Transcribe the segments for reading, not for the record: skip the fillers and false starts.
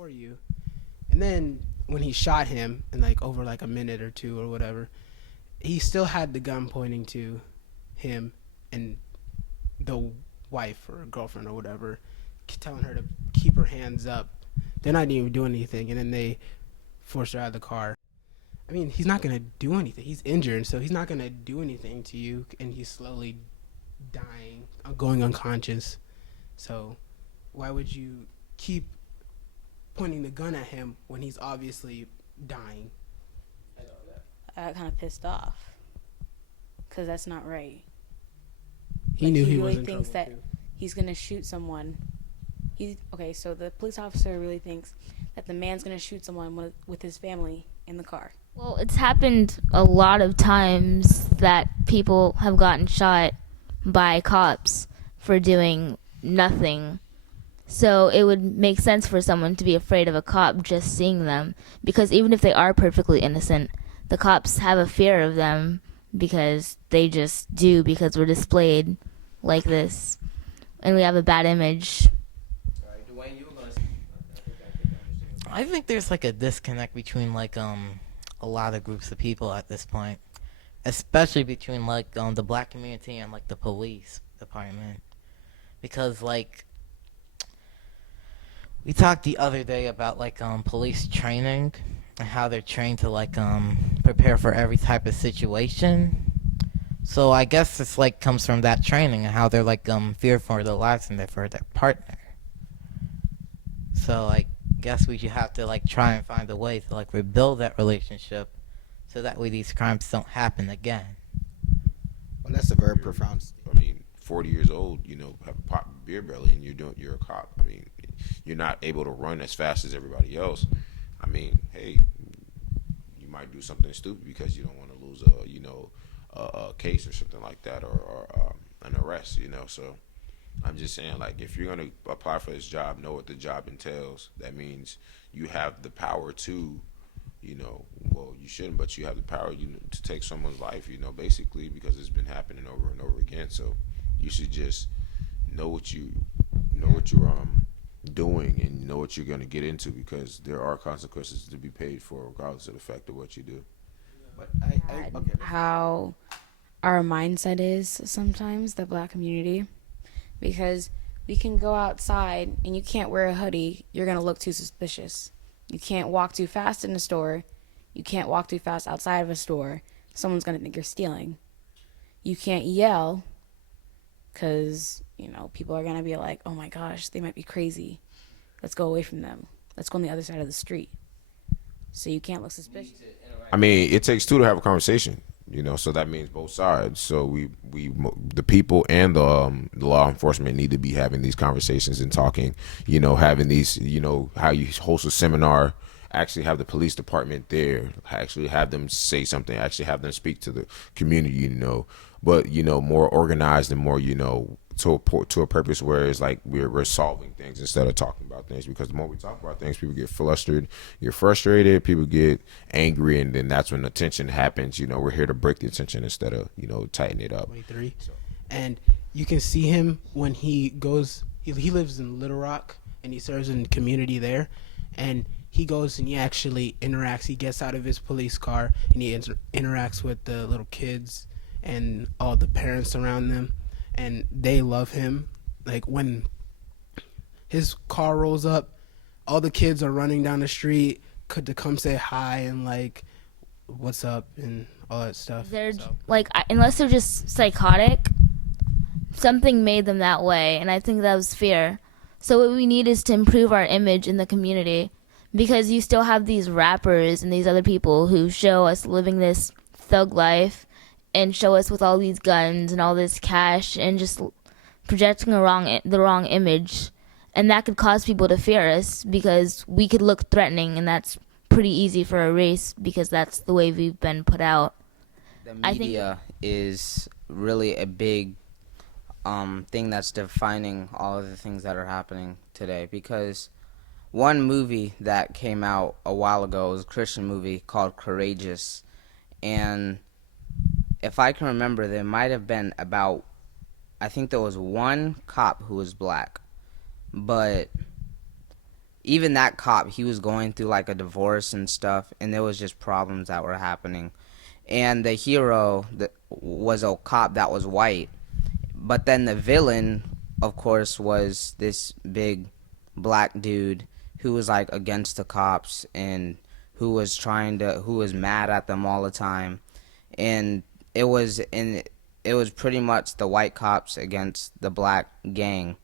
for you. And then when he shot him, in like over like a minute or two or whatever, he still had the gun pointing to him and the wife or girlfriend or whatever, telling her to keep her hands up. They're not even doing anything, and then they forced her out of the car. I mean, he's not gonna do anything. He's injured, so he's not gonna do anything to you, and he's slowly dying, going unconscious. So why would you keep pointing the gun at him when he's obviously dying? I got kind of pissed off because that's not right. He Like, knew he he really was in thinks trouble that too. he's gonna shoot someone. Okay, so the police officer really thinks that the man's gonna shoot someone with his family in the car. Well, it's happened a lot of times that people have gotten shot by cops for doing nothing. So it would make sense for someone to be afraid of a cop just seeing them, because even if they are perfectly innocent, the cops have a fear of them because they just do, because we're displayed like this and we have a bad image. I think there's like a disconnect between like a lot of groups of people at this point, especially between like the black community and like the police department, because like we talked the other day about like police training and how they're trained to like prepare for every type of situation. So I guess it's like comes from that training and how they're like fearful for their lives and for their partner. So I guess we should have to like try and find a way to like rebuild that relationship so that way these crimes don't happen again. Well, that's a very profound. I mean, 40 years old, have a pop beer belly, and you're a cop. I mean, you're not able to run as fast as everybody else. I mean, hey, you might do something stupid because you don't want to lose a case or something like that, or an arrest. So I'm just saying, like, if you're gonna apply for this job, know what the job entails. That means you have the power to, well, you shouldn't, but you have the power, to take someone's life, basically, because it's been happening over and over again. So you should just know what you're doing, and know what you're gonna get into, because there are consequences to be paid for, regardless of the fact of what you do. But Okay. How our mindset is sometimes, the black community, because we can go outside and you can't wear a hoodie, you're going to look too suspicious. You can't walk too fast in a store. You can't walk too fast outside of a store. Someone's going to think you're stealing. You can't yell because, people are going to be like, oh my gosh, they might be crazy. Let's go away from them. Let's go on the other side of the street. So you can't look suspicious. I mean, it takes two to have a conversation, so that means both sides. So the people and the law enforcement need to be having these conversations and talking, having these, how you host a seminar, actually have the police department there, actually have them say something, actually have them speak to the community, but, more organized and more, to a purpose where it's like we're solving things instead of talking about things, because the more we talk about things, people get frustrated, people get angry, and then that's when the tension happens. We're here to break the tension instead of tighten it up. 23. And you can see him when he goes, he lives in Little Rock and he serves in the community there, and he goes and he actually interacts. He gets out of his police car and he interacts with the little kids and all the parents around them, and they love him. Like, when his car rolls up, all the kids are running down the street to come say hi and like, what's up and all that stuff. They're unless they're just psychotic, something made them that way, and I think that was fear. So what we need is to improve our image in the community, because you still have these rappers and these other people who show us living this thug life and show us with all these guns and all this cash and just projecting the wrong image, and that could cause people to fear us because we could look threatening, and that's pretty easy for a race because that's the way we've been put out. The media is really a big thing that's defining all of the things that are happening today, because one movie that came out a while ago was a Christian movie called Courageous, and if I can remember, there might have been about, I think there was one cop who was black, but even that cop, he was going through like a divorce and stuff, and there was just problems that were happening. And the hero that was a cop that was white, but then the villain, of course, was this big black dude who was like against the cops and who was mad at them all the time. And it was pretty much the white cops against the black gang.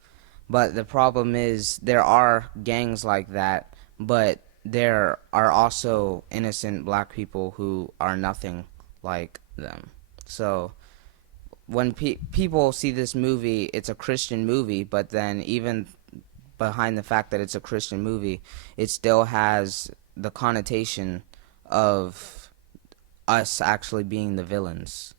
But the problem is there are gangs like that, but there are also innocent black people who are nothing like them. So when people see this movie, it's a Christian movie, but then even behind the fact that it's a Christian movie, it still has the connotation of us actually being the villains.